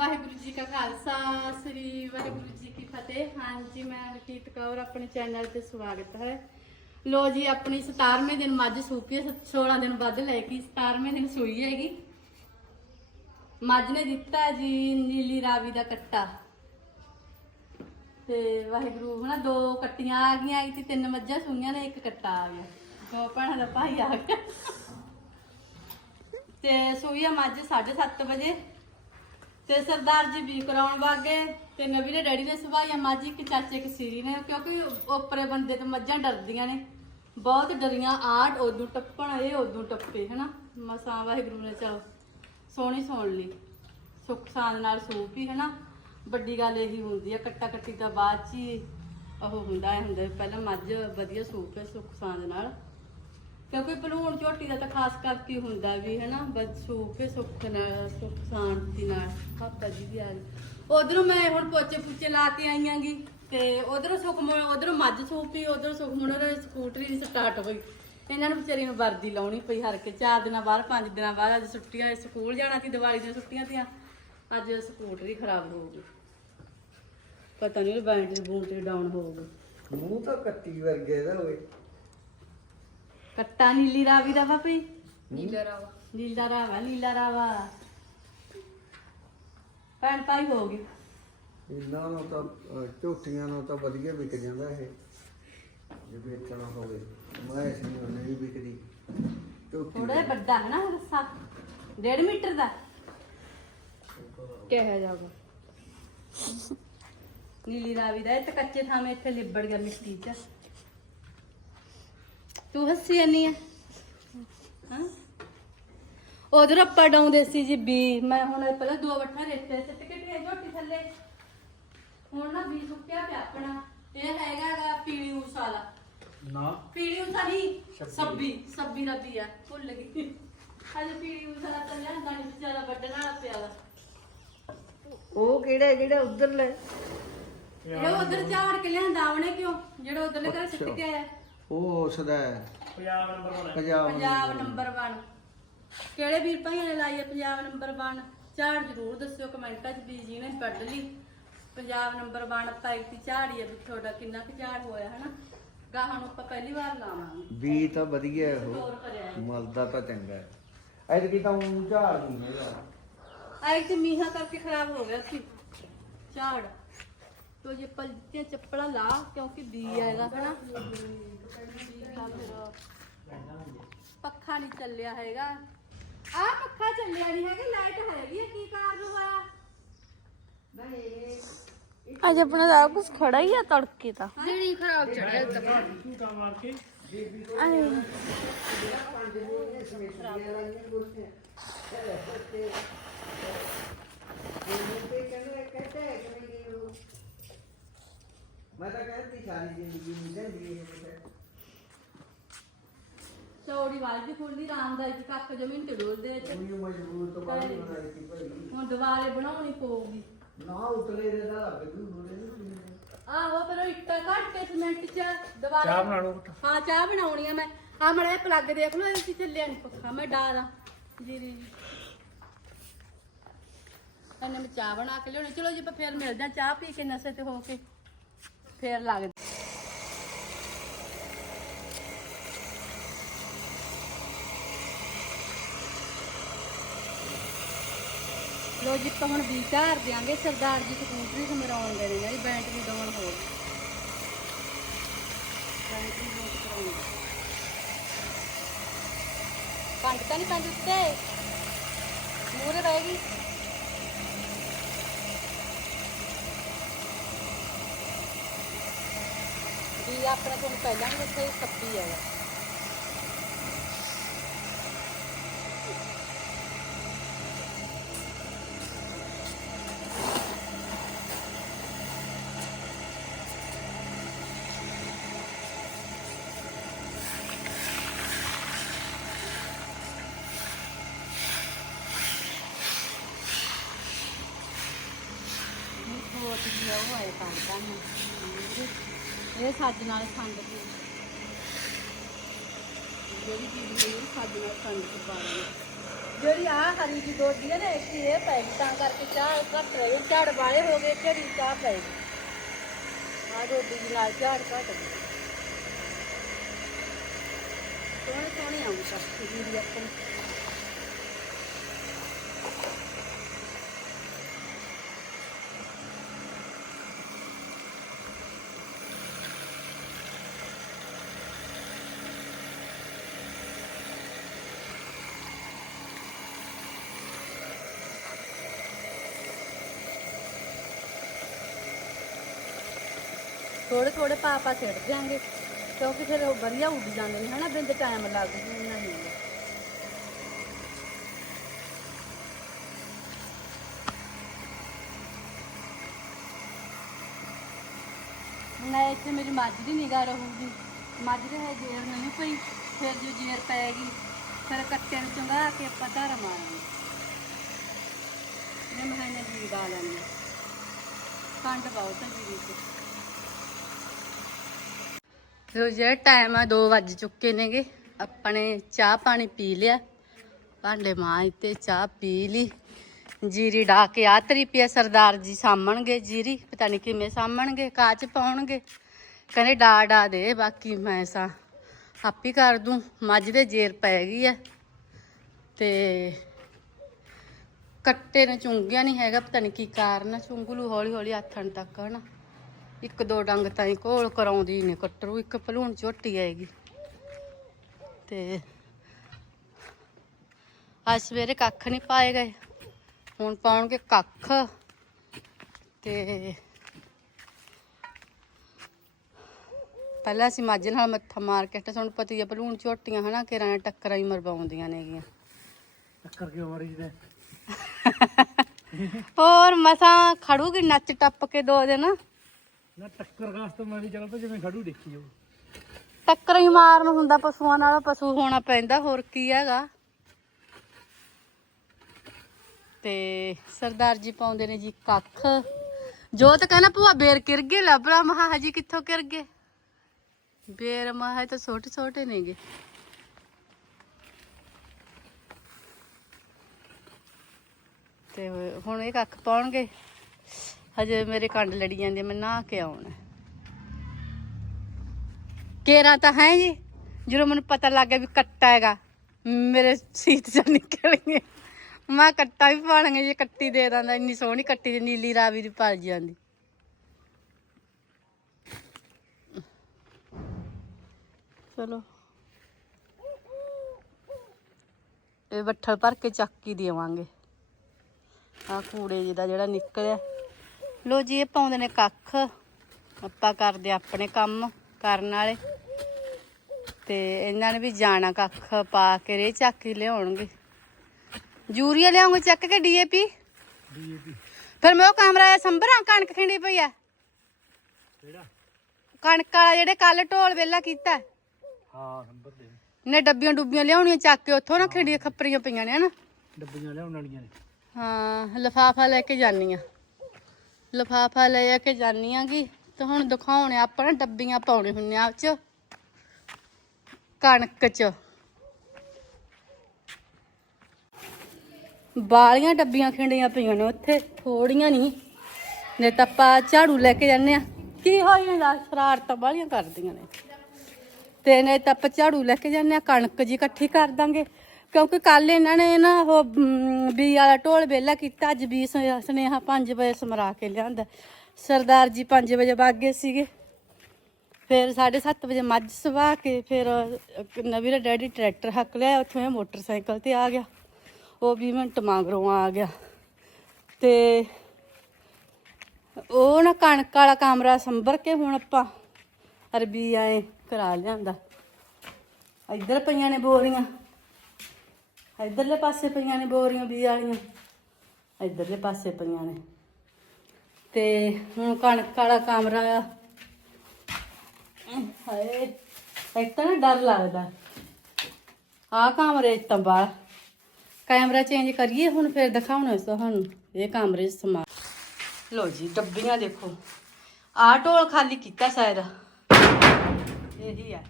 ਵਾਹਿਗੁਰੂ ਜੀ ਕਾ ਖਾਲਸਾ, ਸ੍ਰੀ ਵਾਹਿਗੁਰੂ ਜੀ ਕੀ ਫਤਿਹ। ਹਾਂਜੀ, ਮੈਂ ਹਰਕੀਤ ਕੌਰ, ਆਪਣੇ ਚੈਨਲ ਤੇ ਸਵਾਗਤ ਹੈ। ਲੋ ਜੀ, ਆਪਣੀ 17ਵੇਂ ਦਿਨ ਮੱਝ ਸੂਪੀ 16 ਦਿਨ ਵੱਧ ਲੈ ਕੇ 17ਵੇਂ ਦਿਨ ਸੂਈ ਹੈਗੀ। ਮੱਝ ਨੇ ਦਿੱਤਾ ਜੀ ਨੀਲੀ ਰਾਵੀ ਦਾ ਕੱਟਾ। ਤੇ ਵਾਹਿਗੁਰੂ, ਹਨਾ, ਦੋ ਕੱਟੀਆਂ ਆ ਗਈਆਂ ਇੱਕ ਤਿੰਨ ਮੱਝਾਂ ਸੂਈਆਂ ਨੇ, ਇੱਕ ਕੱਟਾ ਆ ਗਿਆ। ਦੋ ਭੈਣਾਂ ਦਾ ਭਾਈ ਆ ਗਿਆ। ਤੇ ਸੂਈ ਆ ਮੱਝ 7:30 ਵਜੇ। ਤੇ ਸਰਦਾਰ ਜੀ ਵੀ ਕਰਾਉਣ ਵਾਗੇ ਤੇ ਨਵੀ ਦੇ ਡੈਡੀ ਨੇ ਸਵਾਈ ਆ ਮੱਝ ਇੱਕ ਚਾਚੇ ਇੱਕ ਸੀਰੀ ਨੇ, ਕਿਉਂਕਿ ਓਪਰੇ ਬੰਦੇ ਤੋਂ ਮੱਝਾਂ ਡਰਦੀਆਂ ਨੇ। ਬਹੁਤ ਡਰੀਆਂ ਆਟ ਉਦੋਂ ਟੱਪਣ, ਇਹ ਉਦੋਂ ਟੱਪੇ, ਹਨਾ? ਮਸਾਂ ਵਾਹਿਗੁਰੂ ਨੇ ਚਲ ਸੋਹਣੀ ਸੁਣ ਲਈ। ਸੁੱਖ ਸਾਂਦ ਨਾਲ ਸੂਪ ਹੀ, ਹਨਾ? ਵੱਡੀ ਗੱਲ ਇਹੀ ਹੁੰਦੀ ਆ, ਕੱਟਾ ਕੱਟੀ ਤਾਂ ਬਾਅਦ ਚ ਹੀ ਉਹ ਹੁੰਦਾ ਹੈ ਹੁੰਦਾ ਪਹਿਲਾਂ ਮੱਝ ਵਧੀਆ ਸੂਪ ਹੈ ਸੁੱਖ ਸਾਂਦ ਨਾਲ। ਕਿਉਂਕਿ ਭਲੂਣ ਝੋਟੀ ਦਾ ਤਾਂ ਖਾਸ ਕਰਕੇ ਹੁੰਦਾ ਵੀ, ਹਨਾ ਬਦ ਸੂਪ ਹੈ, ਸੁੱਖ ਨਾਲ, ਸੁੱਖ ਸ਼ਾਂਤੀ ਨਾਲ, ਪਾਪਾ ਜੀ ਵੀ ਆ ਗਏ ਉਧਰੋਂ ਮੈਂ ਹੁਣ ਪੋਚੇ ਪੁੱਚੇ ਲਾ ਕੇ ਆਈਆਂਗੀ ਤੇ ਉਧਰੋਂ ਸੁਖ ਉਧਰੋਂ ਮੱਝ ਸੂਪੀ, ਉਧਰੋਂ ਸੁਖ ਮੁੰਡਾ ਸਕੂਟਰੀ ਨਹੀਂ ਸਟਾਰਟ ਹੋਈ। ਇਹਨਾਂ ਨੂੰ ਵਿਚਾਰੀ ਨੂੰ ਵਰਦੀ ਲਾਉਣੀ ਪਈ ਹਰ ਕੇ ਚਾਰ ਦਿਨਾਂ ਬਾਅਦ, ਪੰਜ ਦਿਨਾਂ ਬਾਅਦ, ਅੱਜ ਛੁੱਟੀਆਂ ਸਕੂਲ ਜਾਣਾ ਸੀ, ਦੀਵਾਲੀ ਦੀਆਂ ਛੁੱਟੀਆਂ ਤੀਆਂ, ਅੱਜ ਸਕੂਟਰੀ ਖਰਾਬ ਹੋ ਗਈ। ਪਤਾ ਨਹੀਂ ਬੈਟਰੀ ਬੂਟਰੀ ਡਾਊਨ ਹੋ ਗਈ। ਮੂੰਹ ਤਾਂ ਕੱਤੀ ਵਰਗੇ ਦਾ ਹੋਵੇ ਕੱਟਾ ਨੀਲੀ ਰਾਵੀ ਦਾ ਬਾਪੀ ਨੀਲਾ ਰਾਵਾ। ਨੀਲਾ ਰਾਵਾ ਨੀਲਾ ਰਾਵਾ। ਭੈਣ ਭਾਈ ਹੋ ਗਈ ਇਹਨਾਂ ਨੂੰ ਤਾਂ ਅਹ, ਝੋਟੀਆਂ ਨੂੰ ਤਾਂ ਵਧੀਆ ਵਿਕ ਜਾਂਦਾ ਇਹ। ਜੇ ਵੇਚਣਾ ਹੋਵੇ ਮੈਂ ਇਸ ਨੂੰ ਨਹੀਂ ਵਿਕਦੀ। ਝੋਟੀ ਥੋੜਾ ਜਿਹਾ ਵੱਡਾ ਹੈ ਨਾ ਰੱਸਾ 1.5 ਮੀਟਰ ਦਾ। ਕਿਹਾ ਜਾਵਾ ਨੀਲੀ ਰਾਵੀ ਦਾ ਇਹ ਤਾਂ ਕੱਚੇ ਥਾਵੇਂ ਇੱਥੇ ਲਿਬੜ ਗਿਆ ਮਿੱਟੀ 'ਚ। ਤੂੰ ਹੱਸੀ ਜਾਨੀ ਆ? ਹਾਂ? ਉਧਰ ਆਪਾਂ ਡਾਉਂਦੇ ਸੀ ਜੀ ਬੀ। ਮੈਂ ਹੁਣ ਪਹਿਲਾਂ ਦੋ ਵੱਠਾ ਰੇਤੇ ਸਿੱਟ ਕੇ ਤੇ ਝੋਟੀ ਥੱਲੇ। ਹੁਣ ਨਾ ਬੀ ਸੁੱਕਿਆ ਪਿਆ ਆਪਣਾ। ਇਹ ਹੈਗਾ ਗਾ ਪੀਲੀ ਊਸ ਵਾਲਾ। ਨਾ। ਪੀਲੀ ਊਸ ਨਹੀਂ ਸੱਬੀ ਸੱਬੀ ਦਾ ਬੀ ਆ। ਭੁੱਲ ਗਈ। ਹਜੇ ਪੀਲੀ ਊਸ ਵਾਲਾ ਤਾਂ ਲਿਆਂਦਾ ਨਹੀਂ ਵਿਚਾਰਾ ਵੱਢਣ ਵਾਲਾ ਪਿਆ ਵਾ। ਉਹ ਕਿਹੜਾ ਜਿਹੜਾ ਉਧਰ ਲੈ ਇਹ ਉਧਰ ਝਾੜ ਕੇ ਲਿਆਂਦਾ ਉਹਨੇ ਕਿਉਂ? ਜਿਹੜਾ ਉਧਰਲੇ ਘਰ ਸਿੱਟ ਕੇ ਆਇਆ। ਉਹ ਉਸਦਾ ਹੈ। ਪੰਜਾਬ ਨੰਬਰ 1 ਪੰਜਾਬ ਨੰਬਰ 1 ਕਿਹੜੇ ਵੀਰ ਭਾਈਆਂ ਨੇ ਲਾਈ ਹੈ ਪੰਜਾਬ ਨੰਬਰ 1 ਝਾੜ ਜ਼ਰੂਰ ਦੱਸਿਓ ਕਮੈਂਟਾਂ 'ਚ ਵੀ ਜਿਹਨੇ ਵੱਢ ਲਈ। ਪੰਜਾਬ ਨੰਬਰ 1 ਪਾਈ ਤੀ ਝਾੜੀ ਹੈ ਵੀ ਤੁਹਾਡਾ ਕਿੰਨਾ ਕੁ ਝਾੜ ਹੋਇਆ ਹਨਾ? ਗਾਹਾਂ ਨੂੰ ਆਪਾਂ ਪਹਿਲੀ ਵਾਰ ਲਾਵਾਂਗੇ। ਵੀ ਤਾਂ ਵਧੀਆ ਹੈ ਹੋਰ ਉਹ ਭਰਿਆ ਹੈ। ਮਲਦਾ ਤਾਂ ਚੰਗਾ ਹੈ। ਐਤਕੀ ਤਾਂ ਉਹ ਝਾੜ ਨਹੀਂ ਹੈਗਾ। ਆਏ ਤੇ ਮੀਂਹਾਂ ਕਰਕੇ ਖਰਾਬ ਹੋ ਗਿਆ ਸੀ। ਝਾੜ। ਤੋ ਜੇ ਪਲਟੀਆਂ ਚੱਪਲਾਂ ਲਾ ਕਿਉਂਕਿ ਬੀ ਆਏਗਾ ਹਨਾ ਪੱਖਾ ਨਹੀਂ ਚੱਲਿਆ ਹੈਗਾ ਆ ਪੱਖਾ ਚੱਲਿਆ ਨਹੀਂ ਹੈਗਾ ਲਾਈਟ ਹੈਗੀ ਆ ਕੀ ਕਾਰਨ ਹੋਇਆ ਅੱਜ ਆਪਣਾ ਸਾਰਾ ਕੁਝ ਖੜਾ ਹੀ ਆ ਤੜਕੇ ਤਾਂ ਜਿਹੜੀ ਖਰਾਬ ਚੜਿਆ ਮੈਂ ਤਾਂ ਕਹਿੰਦੀ ਸਾਰੀ ਜ਼ਿੰਦਗੀ ਨਹੀਂ ਜਾਂਦੀ ਇਹ ਚੌੜੀ ਵਾਲੀ ਦੀ ਖੁੱਲੀ ਆਰਾਮਦਾਇਕ ਕੱਖ ਜਮੀਨ ਤੇ ਡੋਲਦੇ ਵਿੱਚ ਕੋਈ ਮਜਬੂਰ ਤੋਂ ਬਾਅਦ ਬਣਾਈ ਸੀ ਭਾਈ। ਹੁਣ ਦੁਬਾਰੇ ਬਣਾਉਣੀ ਪਊਗੀ। ਨਾ ਉਤਲੇ ਦੇ ਦਾ ਜੂ ਹੋਰੇ ਨਹੀਂ ਆਹੋ ਪਰ ਉਹ ਇੱਟਾਂ ਘੱਟ ਕੇ ਸੀਮੈਂਟ ਚ। ਦੁਬਾਰਾ ਚਾਹ ਬਣਾ ਲਓ ਹਾਂ ਚਾਹ ਬਣਾਉਣੀ ਆ ਮੈਂ। ਆ ਮੜਾ ਪਲੱਗ ਦੇਖ ਲਓ ਇਹ ਚੱਲਿਆ ਨਹੀਂ ਪੱਖਾ ਮੈਂ ਡਾਰਾਂ। ਜੀ ਜੀ ਇਹਨੇ ਮੈਂ ਚਾਹ ਬਣਾ ਕੇ ਲਿਆਉਣੀ। ਚਲੋ ਜੀ ਆਪਾਂ ਫੇਰ ਮਿਲਦੇ ਆ ਚਾਹ ਪੀ ਕੇ ਨਸ਼ੇ ਤੇ ਹੋ ਕੇ। ਫੇਰ ਲੱਗਦੇ। ਲੋ ਜੀ, ਆਪਾਂ ਹੁਣ ਵੀ ਝਾੜ ਦਿਆਂਗੇ। ਸਰਦਾਰ ਜੀ ਸਕੂਟਰੀ ਤੇ ਮਰਾਉਣ ਦੇ ਨੇ ਜੀ ਬੈਟਰੀ ਡਾਊਨ ਹੋ ਗਈ। ਬੈਟਰੀ ਬਹੁਤ ਕਰਾਉਣੀ ਕੰਡ ਤਾਂ ਨਹੀਂ ਕੰਡ ਉੱਤੇ? ਮੂਰੇ ਬਹਿ ਗਈ। ਵੀ ਆਪਣਾ ਤੁਹਾਨੂੰ ਪਹਿਲਾਂ ਵੀ ਦੱਸਿਆ ਇਹ ਕੱਪੀ ਹੈਗਾ ਬਹੁਤ ਹੀ ਉਹ ਹੈ ਕੰਡਾ ਨੂੰ ਇਹ ਸੱਜ ਨਾਲ ਖੰਡ ਦੀ ਜਿਹੜੀ ਚੀਜ਼ ਹੋਈ ਸੱਜ ਨਾਲ ਖੰਡ ਚ ਪਾ ਦੇਣੀ ਜਿਹੜੀ ਆ ਹਰੀ ਦੀ ਦੋਦੀ ਹੈ ਨਾ ਇੱਕ ਇਹ ਪੈ ਗਈ, ਤਾਂ ਕਰਕੇ ਚਾਹ ਘੱਟ ਰਹੀ, ਝੜ ਵਾਲੇ ਹੋ ਗਏ, ਝੜੀ ਚਾਹ ਪੈ ਗਈ। ਆ ਦੋਦੀ ਦੇ ਨਾਲ ਝੜ ਘੱਟ ਗਈ। ਸੋਹਣੀ ਸੋਹਣੀ ਆਉਂਦਾ ਜੀਰੀ ਆਪਣੀ। ਥੋੜੇ ਥੋੜੇ ਪਾ ਪਾ ਛੱਡ ਦਿਆਂਗੇ ਕਿਉਂਕਿ ਫਿਰ ਉਹ ਵਧੀਆ ਉੱਡ ਜਾਂਦੇ ਨੇ, ਹਨਾ ਬਿੰਦ ਟਾਈਮ ਲੱਗ ਜੂਗਾ ਨਹੀਂ ਮੈਂ ਇੱਥੇ ਮੇਰੀ ਮੱਝ ਦੀ ਨਿਗਾਹ ਰਹੂਗੀ। ਮੱਝ ਦੇ ਹੈ ਜੇਰ ਨਹੀਂ ਪਈ ਫਿਰ ਜੋ ਜੇਰ ਪਏਗੀ, ਫਿਰ ਕੱਟਿਆਂ ਨੂੰ ਚੰਗਾ ਕੇ ਆਪਾਂ ਧਾਰਾ ਮਾਰਾਂਗੇ। ਇਹ ਮਹੀਨੇ ਦੀ ਗਾ ਲੈਂਦੇ ਕੰਡ ਬਹੁਤ ਹੈ ਜੀਰੀ ਲੋ ਜੇ ਟਾਈਮ ਆ 2 ਵੱਜ ਚੁੱਕੇ ਨੇਗੇ। ਆਪਣੇ ਚਾਹ ਪਾਣੀ ਪੀ ਲਿਆ। ਭਾਂਡੇ ਮਾਂ ਤੇ ਚਾਹ ਪੀ ਲਈ। ਜੀਰੀ ਡਾ ਕੇ ਆ ਤਰੀ ਪਿਆ ਸਰਦਾਰ ਜੀ ਸਾਂਭਣਗੇ ਜੀਰੀ। ਪਤਾ ਨਹੀਂ ਕਿਵੇਂ ਸਾਂਭਣਗੇ ਕਾਚ ਪਾਉਣਗੇ। ਕਹਿੰਦੇ ਡਾ ਡਾ ਦੇ, ਬਾਕੀ ਮੈਂ ਸਾ ਆਪੀ ਕਰ ਦੂੰ। ਮੱਝ ਦੇ ਜੇਰ ਪੈ ਗਈ ਐ ਤੇ ਕੱਟੇ ਨੇ ਚੁੰਗਿਆ ਨਹੀਂ ਹੈਗਾ, ਪਤਾ ਨਹੀਂ ਕੀ ਕਾਰਨ ਚੁੰਗਲੂ ਹੌਲੀ ਹੌਲੀ ਆਥਣ ਤੱਕ ਹਨਾ। ਇੱਕ ਦੋ ਡੰਗ ਤਾਂ ਹੀ ਕੋਲ ਕਰਾਉਂਦੀ ਨੇ ਕੱਟਰੂ ਇੱਕ ਭਲੂਣ ਝੋਟੀ ਆਏਗੀ। ਤੇ ਅੱਜ ਸਵੇਰੇ ਕੱਖ ਨਹੀਂ ਪਾਏ ਗਏ। ਹੁਣ ਪਾਉਣਗੇ ਕੱਖ। ਤੇ ਪਹਿਲਾਂ ਅਸੀਂ ਮੱਝ ਨਾਲ ਮੱਥਾ ਮਾਰ ਕੇ ਤੇ ਤੁਹਾਨੂੰ ਪਤਾ ਹੀ ਆ ਭਲੂਣ ਝੋਟੀਆਂ ਹਨਾ ਕਿਰਾਂ ਟੱਕਰਾਂ ਹੀ ਮਰਵਾਉਂਦੀਆਂ ਨੇਗੀਆਂ। ਟੱਕਰ ਕਿਉਂ ਮਾਰੀ ਜੀ ਹੋਰ ਮਸਾਂ ਖੜੂਗੀ ਨੱਚ ਟੱਪ ਕੇ ਦੋ ਦਿਨ। ਨਾ ਟੱਕਰ ਗਾਸ ਤੋਂ ਮਾਰੀ ਚੱਲ ਤਾਂ ਜਿਵੇਂ ਖੜੂ ਦੇਖੀ ਉਹ ਟੱਕਰ ਹੀ ਮਾਰਨ ਹੁੰਦਾ ਪਸ਼ੂਆਂ ਨਾਲ, ਪਸ਼ੂ ਹੋਣਾ ਪੈਂਦਾ, ਹੋਰ ਕੀ ਹੈਗਾ? ਤੇ ਸਰਦਾਰ ਜੀ ਪਾਉਂਦੇ ਨੇ ਜੀ ਕੱਖ। ਜੋਤ ਕਹਿੰਦਾ, ਭੂਆ ਬੇਰ ਕਿਰ ਗਏ ਲੱਭਰਾ ਮਹਾ ਹਜੀ ਕਿੱਥੋਂ ਕਿਰ ਗਏ? ਬੇਰ ਮਹਾ ਤਾਂ ਛੋਟੇ ਛੋਟੇ ਨੇਗੇ ਤੇ ਹੁਣ ਇਹ ਕੱਖ ਪਾਉਣਗੇ। ਹਜੇ ਮੇਰੇ ਕੰਡ ਲੜੀ ਜਾਂਦੇ, ਮੈਂ ਨਾ ਕੇ ਆਉਣਾ। ਕੇਰਾ ਤਾਂ ਹੈ ਜੀ, ਜਦੋਂ ਮੈਨੂੰ ਪਤਾ ਲੱਗ ਗਿਆ ਵੀ ਕੱਟਾ ਹੈਗਾ, ਮੇਰੇ ਸੀਤ ਚੋਂ ਨਿਕਲ ਗਏ। ਮੈਂ ਕੱਟਾ ਵੀ ਪਾਣਗੇ ਜੇ ਕੱਟੀ ਦੇ ਦਿੰਦਾ, ਇੰਨੀ ਸੋਹਣੀ ਕੱਟੀ ਦੀ, ਨੀਲੀ ਰਾਵੀ ਦੀ ਪਲ ਜਾਂਦੀ। ਚਲੋ। ਇਹ ਵੱਠਲ ਭਰ ਕੇ ਚੱਕ ਹੀ ਦੇਵਾਂਗੇ। ਆ ਕੂੜੇ ਜਿਹਦਾ ਜਿਹੜਾ ਨਿਕਲਿਆ। ਲੋ ਜੀ ਇਹ ਪਾਉਂਦੇ ਨੇ ਕੱਖ। ਆਪਾਂ ਕਰਦੇ ਆਪਣੇ ਕੰਮ ਕਰਨ ਵਾਲੇ। ਤੇ ਇਹਨਾਂ ਨੇ ਵੀ ਜਾਣਾ ਕੱਖ ਪਾ ਕੇ ਰੇ ਚੱਕ ਲਿਆਉਣਗੇ। ਯੂਰੀਆ ਲਿਆਉਂਗੇ ਚੱਕ ਕੇ ਡੀਏਪੀ? ਡੀਏਪੀ। ਫਿਰ ਮੈਂ ਉਹ ਕਮਰਾ ਸੰਭਰਾਂ ਕਣਕ ਖਿੰਡੀ ਪਈ ਆ। ਕਿਹੜਾ? ਕਣਕ ਵਾਲਾ ਜਿਹੜੇ ਕੱਲ ਢੋਲ ਵੇਲਾ ਕੀਤਾ। ਹਾਂ ਨੰਬਰ ਦੇ ਨੇ। ਡੱਬੀਆਂ ਡੁੱਬੀਆਂ ਲਿਆਉਣੀਆਂ ਚੱਕ ਕੇ ਉੱਥੋਂ ਨਾ ਖਿੰਡੀਆਂ ਖੱਪਰੀਆਂ ਪਈਆਂ ਨੇ ਹਨਾ? ਡੱਬੀਆਂ ਲਿਆਉਣ ਵਾਲੀਆਂ ਨੇ। ਹਾਂ ਲਫਾਫਾ ਲੈ ਕੇ ਜਾਨੀ ਆ ਲਫਾਫਾ ਲੈ ਕੇ ਜਾਨੀ ਆਂਗੀ ਤੇ ਹੁਣ ਦਿਖਾਉਣੇ ਆਪਾਂ ਨਾ ਡੱਬੀਆਂ ਪਾਉਣੇ ਹੁੰਨੇ ਆ ਚ ਕਣਕ ਚ। ਬਾਲੀਆਂ ਡੱਬੀਆਂ ਖਿੰਡੀਆਂ ਪਈਆਂ ਨੇ ਉੱਥੇ, ਥੋੜੀਆਂ ਨਹੀਂ ਨੇ ਤਾਂ ਆਪਾਂ ਝਾੜੂ ਲੈ ਕੇ ਜਾਂਦੇ ਆ। ਕੀ ਹੋਈ ਨਾ ਸ਼ਰਾਰਤਾਂ ਬਾਲੀਆਂ ਕਰਦੀਆਂ ਨੇ। ਤੇ ਨੇ ਤਾਂ ਆਪਾਂ ਝਾੜੂ ਲੈ ਕੇ ਜਾਂਦੇ ਆ, ਕਣਕ ਜੀ ਇਕੱਠੀ ਕਰ ਦਾਂਗੇ। ਕਿਉਂਕਿ ਕੱਲ ਇਹਨਾਂ ਨੇ ਨਾ ਉਹ ਮ, ਬੀ ਵਾਲਾ ਢੋਲ ਵੇਲਾ ਕੀਤਾ ਅੱਜ ਬੀ ਸ- ਸੁਨੇਹਾ 5 ਵਜੇ ਸਮਰਾ ਕੇ ਲਿਆਂਦਾ। ਸਰਦਾਰ ਜੀ 5 ਵਜੇ ਬਾਗੇ ਸੀਗੇ। ਫਿਰ 7:30 ਵਜੇ ਮੱਝ ਸਵਾ ਕੇ ਫਿਰ ਨਵੀਂ ਦਾ ਡੈਡੀ ਟਰੈਕਟਰ ਹੱਕ ਲਿਆ ਉੱਥੋਂ ਇਹ ਮੋਟਰਸਾਈਕਲ ਤੇ ਆ ਗਿਆ। ਉਹ 20 ਮਿੰਟ ਮਗਰੋਂ ਆ ਗਿਆ। ਤੇ ਉਹ ਨਾ ਕਣਕ ਵਾਲਾ ਕਮਰਾ ਸੰਭਰ ਕੇ ਹੁਣ ਆਪਾਂ ਅਰਬੀ ਆਏ ਕਰਾ ਲਿਆਂਦਾ। ਇੱਧਰ ਪਈਆਂ ਨੇ ਬੋਰੀਆਂ। ਇੱਧਰਲੇ ਪਾਸੇ ਪਈਆਂ ਨੇ ਬੋਰੀਆਂ ਬੀ ਵਾਲੀਆਂ। ਇੱਧਰਲੇ ਪਾਸੇ ਪਈਆਂ ਨੇ। ਤੇ ਹੁਣ ਕਣਕ ਵਾਲਾ ਕਮਰਾ ਹਾਏ, ਇੱਕ ਤਾਂ ਨਾ ਡਰ ਲੱਗਦਾ। ਆ ਕਮਰੇ 'ਚ ਤਾਂ ਬਾਹਰ ਕੈਮਰਾ ਚੇਂਜ ਕਰੀਏ ਹੁਣ, ਫਿਰ ਦਿਖਾਉਣਾ ਤੁਹਾਨੂੰ। ਇਹ ਕਮਰੇ 'ਚ ਸਮਾਨ। ਲੋ ਜੀ, ਡੱਬੀਆਂ ਦੇਖੋ। ਆ ਢੋਲ ਖਾਲੀ ਕੀਤਾ ਸ਼ਾਇਦ। ਇਹੀ ਆ।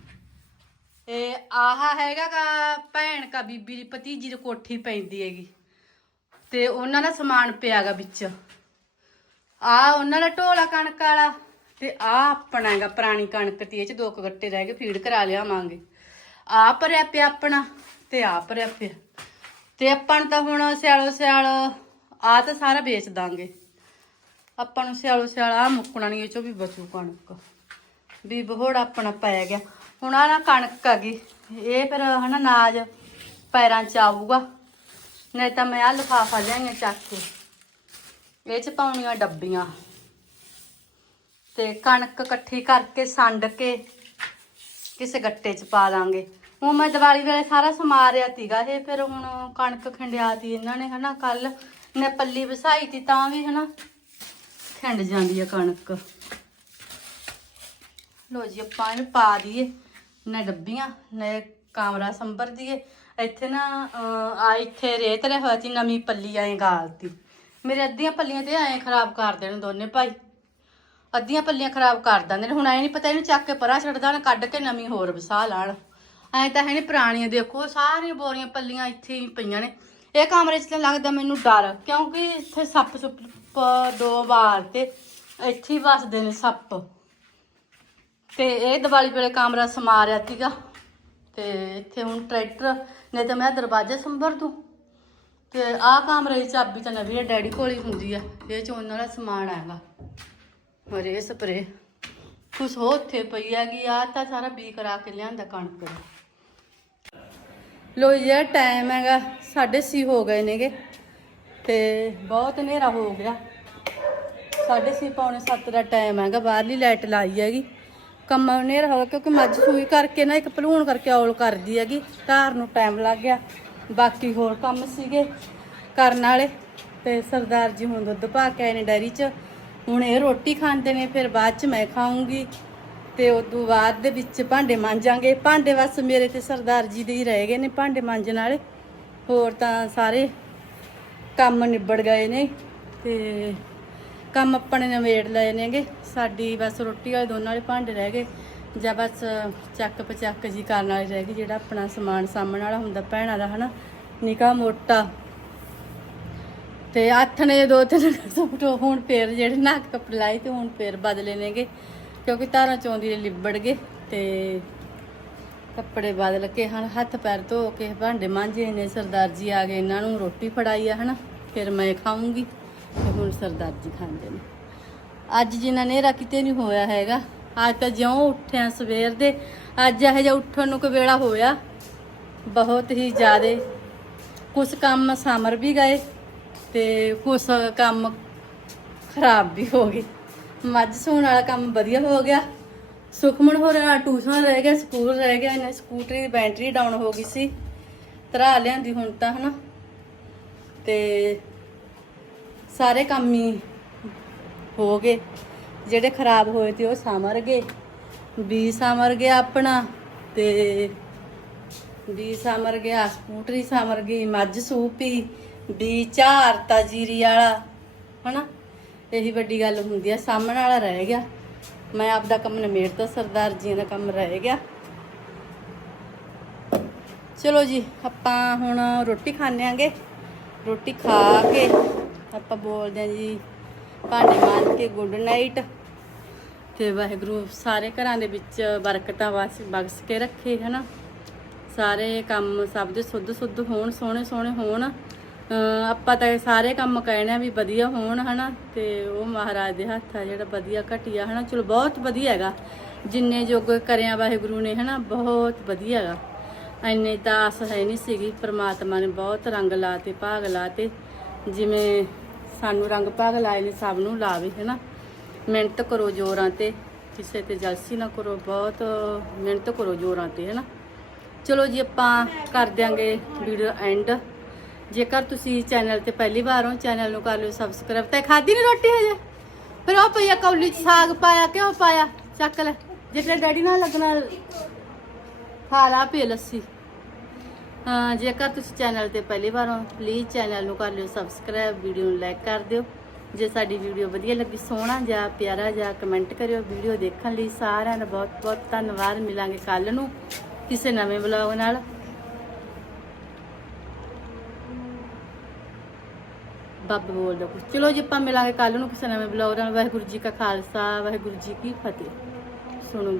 ਤੇ ਆਹ ਹੈਗਾ ਕਾ ਭੈਣ ਕਾ ਬੀਬੀ ਦੀ ਭਤੀਜੀ ਦੀ ਕੋਠੀ ਪੈਂਦੀ ਹੈਗੀ। ਤੇ ਉਹਨਾਂ ਦਾ ਸਮਾਨ ਪਿਆਗਾ ਵਿੱਚ। ਆ ਉਹਨਾਂ ਦਾ ਢੋਲਾ ਕਣਕ ਵਾਲਾ ਤੇ ਆ ਆਪਣਾ ਹੈਗਾ ਪੁਰਾਣੀ ਕਣਕ ਤੀ, ਇਹ ਚ ਦੋ ਕੁ ਗੱਟੇ ਰਹਿ ਗਏ, ਫੀਡ ਕਰਾ ਲਿਆਵਾਂਗੇ। ਆ ਭਰਿਆ ਪਿਆ ਆਪਣਾ ਤੇ ਆ ਭਰਿਆ ਪਿਆ ਤੇ ਆਪਾਂ ਨੂੰ ਤਾਂ ਹੁਣ ਸਿਆਲੋ ਸਿਆਲ ਆ ਤਾਂ ਸਾਰਾ ਵੇਚ ਦਾਂਗੇ। ਆਪਾਂ ਨੂੰ ਸਿਆਲੋ ਸਿਆਲ ਆ ਮੁੱਕਣਾ ਨਹੀਂ ਇਹ ਚੋਂ ਵੀ ਬਚੂ ਕਣਕ। ਵੀ ਬਹੋੜ ਆਪਣਾ ਪੈ ਗਿਆ। ਹੁਣ ਆ ਨਾ ਕਣਕ ਹੈਗੀ ਇਹ ਫਿਰ ਹਨਾ ਨਾਜ ਪੈਰਾਂ ਚ ਆਊਗਾ। ਨਹੀਂ ਤਾਂ ਮੈਂ ਆ ਲਿਫਾਫਾ ਲਿਆਈਆਂ ਚੱਕ ਕੇ ਇਹ ਚ ਪਾਉਣੀਆਂ ਡੱਬੀਆਂ। ਤੇ ਕਣਕ ਇਕੱਠੀ ਕਰਕੇ ਸੰਡ ਕੇ ਕਿਸੇ ਗੱਟੇ ਚ ਪਾ ਦਾਂਗੇ। ਹੁਣ ਮੈਂ ਦੀਵਾਲੀ ਵੇਲੇ ਸਾਰਾ ਸਮਾਰਿਆ ਤੀਗਾ ਇਹ ਫਿਰ ਹੁਣ ਕਣਕ ਖੰਡਿਆਤੀ ਇਹਨਾਂ ਨੇ ਹਨਾ। ਕੱਲ ਨੇ ਪੱਲੀ ਵਸਾਈ ਤੀ ਤਾਂ ਵੀ ਹਨਾ ਖੰਡ ਜਾਂਦੀ ਆ ਕਣਕ। ਲੋ ਜੀ, ਆਪਾਂ ਇਹਨੂੰ ਪਾ ਦਈਏ। ਨਾ ਡੱਬੀਆਂ, ਨਾ ਕਾਮਰਾ ਸੰਭਰ ਦਈਏ ਇੱਥੇ ਨਾ ਆ ਇੱਥੇ ਰੇਤ ਰੇ ਹੋਇਆ ਸੀ, ਨਵੀਂ ਪੱਲੀ ਐਂ ਗਾਲਤੀ। ਮੇਰੇ ਅੱਧੀਆਂ ਪੱਲੀਆਂ ਤੇ ਐਂ ਖਰਾਬ ਕਰ ਦੇਣ ਦੋਨੇ ਭਾਈ। ਅੱਧੀਆਂ ਪੱਲੀਆਂ ਖਰਾਬ ਕਰ ਦਿੰਦੇ ਨੇ। ਹੁਣ ਐ ਨਹੀਂ ਪਤਾ ਇਹਨੂੰ ਚੱਕ ਕੇ ਪਰਾਂ ਛੱਡਦਾ ਨਾ ਕੱਢ ਕੇ ਨਵੀਂ ਹੋਰ ਵਸਾ ਲਾਣ। ਐ ਤਾਂ ਹੈ ਨਹੀਂ ਪੁਰਾਣੀਆਂ, ਦੇਖੋ, ਸਾਰੀਆਂ ਬੋਰੀਆਂ ਪੱਲੀਆਂ ਇੱਥੇ ਹੀ ਪਈਆਂ ਨੇ। ਇਹ ਕਮਰੇ 'ਚ ਤਾਂ ਲੱਗਦਾ ਮੈਨੂੰ ਡਰ, ਕਿਉਂਕਿ ਇੱਥੇ ਸੱਪ ਸੁੱਪ ਦੋ ਵਾਰ ਤੇ ਇੱਥੇ ਹੀ ਵੱਸਦੇ ਨੇ ਸੱਪ। ਤੇ ਇਹ ਦੀਵਾਲੀ ਵੇਲੇ ਕਮਰਾ ਸਮਾਰਿਆ ਸੀਗਾ। ਤੇ ਇੱਥੇ ਹੁਣ ਟਰੈਕਟਰ, ਨਹੀਂ ਤਾਂ ਮੈਂ ਦਰਵਾਜ਼ੇ ਸੰਭਰ ਦੂੰ। ਤੇ ਆਹ ਕਮਰੇ ਦੀ ਚਾਬੀ ਤਾਂ ਨਵੀਂ ਹੈ ਡੈਡੀ ਕੋਲ ਹੀ ਹੁੰਦੀ ਆ। ਇਹ ਚ ਉਹਨਾਂ ਦਾ ਸਮਾਨ ਆਏਗਾ। ਔਰ ਇਹ ਸਪਰੇ ਕੁਛ ਹੋ ਉੱਥੇ ਪਈ ਹੈਗੀ ਆ ਤਾਂ ਸਾਰਾ ਬੀ ਕਰਾ ਕੇ ਲਿਆਂਦਾ ਕਣਕ ਦਾ। ਲੋ ਇਹ ਟਾਈਮ ਹੈਗਾ 6:30 ਹੋ ਗਏ ਨੇਗੇ। ਤੇ ਬਹੁਤ ਹਨੇਰਾ ਹੋ ਗਿਆ। 6:30 ਪੌਣੇ 7 ਦਾ ਟਾਈਮ ਹੈਗਾ, ਬਾਹਰਲੀ ਲਾਈਟ ਲਾਈ ਹੈਗੀ। ਕੰਮਾਂ ਹਨੇਰਾ ਹੋ ਕਿਉਂਕਿ ਮੱਝ ਸੂਈ ਕਰਕੇ ਨਾ ਇੱਕ ਭਲੂਣ ਕਰਕੇ ਔਲ ਕਰਦੀ ਹੈਗੀ, ਧਾਰ ਨੂੰ ਟਾਈਮ ਲੱਗ ਗਿਆ। ਬਾਕੀ ਹੋਰ ਕੰਮ ਸੀਗੇ ਕਰਨ ਵਾਲੇ, ਤੇ ਸਰਦਾਰ ਜੀ ਹੁਣ ਦੁੱਧ ਪਾ ਕੇ ਆਏ ਨੇ ਡੈਰੀ 'ਚ। ਹੁਣ ਇਹ ਰੋਟੀ ਖਾਂਦੇ ਨੇ, ਫਿਰ ਬਾਅਦ 'ਚ ਮੈਂ ਖਾਊਂਗੀ, ਤੇ ਤੋਂ ਬਾਅਦ ਦੇ ਵਿੱਚ ਭਾਂਡੇ ਮਾਂਜਾਂਗੇ। ਭਾਂਡੇ ਬਸ ਮੇਰੇ ਤੇ ਸਰਦਾਰ ਜੀ ਦੇ ਹੀ ਰਹਿ ਗਏ ਨੇ ਭਾਂਡੇ ਮਾਂਜਣ ਵਾਲੇ। ਹੋਰ ਤਾਂ ਸਾਰੇ ਕੰਮ ਨਿਬੜ ਗਏ ਨੇ, ਤੇ ਕੰਮ ਆਪਣੇ ਨਵੇੜ ਲਏ ਨੇਗੇ। ਸਾਡੀ ਬਸ ਰੋਟੀ ਵਾਲੇ ਦੋਨਾਂ ਵਾਲੇ ਭਾਂਡੇ ਰਹਿ ਗਏ। ਜਾਂ ਬਸ ਚੱਕ ਪਚੱਕ ਜੀ ਕਰਨ ਵਾਲੀ ਰਹਿ ਗਈ ਜਿਹੜਾ ਆਪਣਾ ਸਮਾਨ ਸਾਹਮਣ ਵਾਲਾ ਹੁੰਦਾ ਭੈਣਾਂ ਦਾ, ਹਨਾ? ਨਿਕਾ ਮੋਟਾ। ਤੇ ਹੱਥ ਨੇ ਦੋ ਤਿੰਨ ਸੂਟ ਹੁਣ ਫੇਰ ਜਿਹੜੇ ਨੱਕ ਕੱਪੜੇ ਲਾਏ ਤੇ ਹੁਣ ਫੇਰ ਬਦਲੇ ਨੇਗੇ, ਕਿਉਂਕਿ ਤਾਰਾਂ ਚੋਂਦੀ ਦੇ ਲਿਬੜ ਗਏ ਤੇ ਕੱਪੜੇ ਬਦਲ ਕੇ ਹਨ ਹੱਥ ਪੈਰ ਧੋ ਕੇ ਭਾਂਡੇ ਮਾਂਜੇ ਨੇ ਸਰਦਾਰ ਜੀ ਆ ਗਏ, ਇਹਨਾਂ ਨੂੰ ਰੋਟੀ ਫੜਾਈ ਆ, ਹਨਾ? ਫਿਰ ਮੈਂ ਖਾਊਂਗੀ। ਹੁਣ ਸਰਦਾਰ ਖਾਂਦੇ ਨੇ। ਅੱਜ ਜਿਨ੍ਹਾਂ ਨੇਰਾ ਕਿਤੇ ਨਹੀਂ ਹੋਇਆ ਹੈਗਾ, ਅੱਜ ਤਾਂ ਜਿਉਂ ਉੱਠਿਆ ਸਵੇਰ ਦੇ, ਅੱਜ ਇਹ ਜਿਹਾ ਉੱਠਣ ਨੂੰ ਕੋਈ ਵੇਲਾ ਹੋਇਆ। ਬਹੁਤ ਹੀ ਜ਼ਿਆਦੇ ਕੁਝ ਕੰਮ ਸਮਰ ਵੀ ਗਏ ਤੇ ਕੁਝ ਕੰਮ ਖਰਾਬ ਵੀ ਹੋ ਗਏ। ਮੱਝ ਸੌਣ ਵਾਲਾ ਕੰਮ ਵਧੀਆ ਹੋ ਗਿਆ। ਸੁਖਮਨ ਹੋ ਰਿਹਾ ਟਿਊਸ਼ਨ ਰਹਿ ਗਿਆ, ਸਕੂਲ ਰਹਿ ਗਿਆ, ਇਹਨੇ ਸਕੂਟਰੀ ਦੀ ਬੈਟਰੀ ਡਾਊਨ ਹੋ ਗਈ ਸੀ। ਤਰਾ ਲਿਆਂਦੀ ਹੁਣ ਤਾਂ, ਹਨਾ। ਤੇ ਸਾਰੇ ਕੰਮ ਹੀ ਹੋ ਗਏ। ਜਿਹੜੇ ਖਰਾਬ ਹੋਏ ਤੇ ਉਹ ਸਮਰ ਗਏ। ਬੀ ਸਮਰ ਗਿਆ ਆਪਣਾ ਤੇ ਬੀ ਸਮਰ ਗਿਆ, ਸਕੂਟਰੀ ਸਮਰ ਗਈ, ਮੱਝ ਸੂਪੀ ਬੀ ਝਾਰਤਾ ਜੀਰੀ ਵਾਲਾ, ਹਨਾ? ਇਹੀ ਵੱਡੀ ਗੱਲ ਹੁੰਦੀ ਆ ਸਾਹਮਣ ਵਾਲਾ ਰਹਿ ਗਿਆ। ਮੈਂ ਆਪਦਾ ਕੰਮ ਨਿਮੇੜਤਾ ਸਰਦਾਰ ਜੀ ਦਾ ਕੰਮ ਰਹਿ ਗਿਆ। ਚਲੋ ਜੀ, ਆਪਾਂ ਹੁਣ ਰੋਟੀ ਖਾਣੇ ਆਂਗੇ। ਰੋਟੀ ਖਾ ਕੇ ਆਪਾਂ ਬੋਲਦੇ ਆਂ ਜੀ ਭਾਂਡੇ ਮਾਂਜ ਕੇ ਗੁੱਡ ਨਾਈਟ ਤੇ ਵਾਹਿਗੁਰੂ ਸਾਰੇ ਘਰਾਂ ਦੇ ਵਿੱਚ ਬਰਕਤਾਂ ਵਾਸ ਬਖਸ਼ ਕੇ ਰੱਖੇ, ਹਨਾ? ਸਾਰੇ ਕੰਮ ਸਭ ਦੇ ਸੁੱਧ ਸੁੱਧ ਹੋਣ, ਸੋਹਣੇ ਸੋਹਣੇ ਹੋਣ। ਆਪਾਂ ਤਾਂ ਸਾਰੇ ਕੰਮ ਕਹਿਣੇ ਵੀ ਵਧੀਆ ਹੋਣ, ਹਨਾ? ਤੇ ਉਹ ਮਹਾਰਾਜ ਦੇ ਹੱਥ ਆ ਜਿਹੜਾ ਵਧੀਆ ਘਟਿਆ, ਹਨਾ? ਚਲੋ, ਬਹੁਤ ਵਧੀਆ ਹੈਗਾ। ਜਿੰਨੇ ਜੋਗ ਕਰਿਆ ਵਾਹਿਗੁਰੂ ਨੇ, ਹਨਾ? ਬਹੁਤ ਵਧੀਆ ਹੈਗਾ। ਐਨੇ ਤਾਂ ਆਸ ਹੈ ਨਹੀਂ ਸੀਗੀ, ਪ੍ਰਮਾਤਮਾ ਨੇ ਬਹੁਤ ਰੰਗ ਲਾਤੇ, ਭਾਗ ਲਾਤੇ। ਜਿਵੇਂ ਸਾਨੂੰ ਰੰਗ ਭਾਗ ਲਾਏ ਨੇ, ਸਭ ਨੂੰ ਲਾਵੇ, ਹਨਾ? ਮਿਹਨਤ ਕਰੋ ਜੋਰਾਂ ਤੇ, ਕਿਸੇ ਤੇ ਜਲਸੀ ਨਾ ਕਰੋ, ਬਹੁਤ ਮਿਹਨਤ ਕਰੋ ਜੋਰਾਂ ਤੇ, ਹਨਾ? ਚਲੋ ਜੀ, ਆਪਾਂ ਕਰ ਦਿਆਂਗੇ ਵੀਡੀਓ ਐਂਡ। ਜੇਕਰ ਤੁਸੀਂ ਚੈਨਲ ਤੇ ਪਹਿਲੀ ਵਾਰ ਹੋ, ਚੈਨਲ ਨੂੰ ਕਰ ਲਿਓ ਸਬਸਕ੍ਰਾਈਬ। ਤੇ ਖਾਦੀ ਨਹੀਂ ਰੋਟੀ ਹਜੇ? ਫਿਰ ਉਹ ਪਈਆ ਕੌਲੀ ਚ ਸਾਗ ਪਾਇਆ, ਕਿਉਂ ਪਾਇਆ? ਚੱਕ ਲੈ। ਜਿੱਥੇ ਡੈਡੀ ਨਾਲ ਲੱਗਣਾ ਖਾ ਲਾ ਪੀ ਲੱਸੀ। ਜੇਕਰ ਤੁਸੀਂ ਚੈਨਲ ਤੇ ਪਹਿਲੀ ਵਾਰ ਹੋ ਪਲੀਜ਼ ਚੈਨਲ ਨੂੰ ਕਰ ਲਿਓ ਸਬਸਕ੍ਰਾਈਬ ਵੀਡੀਓ ਨੂੰ ਲਾਈਕ ਕਰ ਦਿਓ। ਜੇ ਸਾਡੀ ਵੀਡੀਓ ਵਧੀਆ ਲੱਗੀ, ਸੋਹਣਾ ਜਾਂ ਪਿਆਰਾ ਜਾਂ ਕਮੈਂਟ ਕਰਿਓ। ਵੀਡੀਓ ਦੇਖਣ ਲਈ ਸਾਰਿਆਂ ਦਾ ਬਹੁਤ ਬਹੁਤ ਧੰਨਵਾਦ। ਮਿਲਾਂਗੇ ਕੱਲ ਨੂੰ ਕਿਸੇ ਨਵੇਂ ਬਲੌਗ ਨਾਲ। ਬੱਬ ਬੋਲਦਾ ਕੁਛ। ਚਲੋ ਜੀ, ਆਪਾਂ ਮਿਲਾਂਗੇ ਕੱਲ ਨੂੰ ਕਿਸੇ ਨਵੇਂ ਬਲੌਗ ਨਾਲ। ਵਾਹਿਗੁਰੂ ਜੀ ਕਾ ਖਾਲਸਾ, ਵਾਹਿਗੁਰੂ ਜੀ ਕੀ ਫਤਿਹ। ਸੁਣੋ।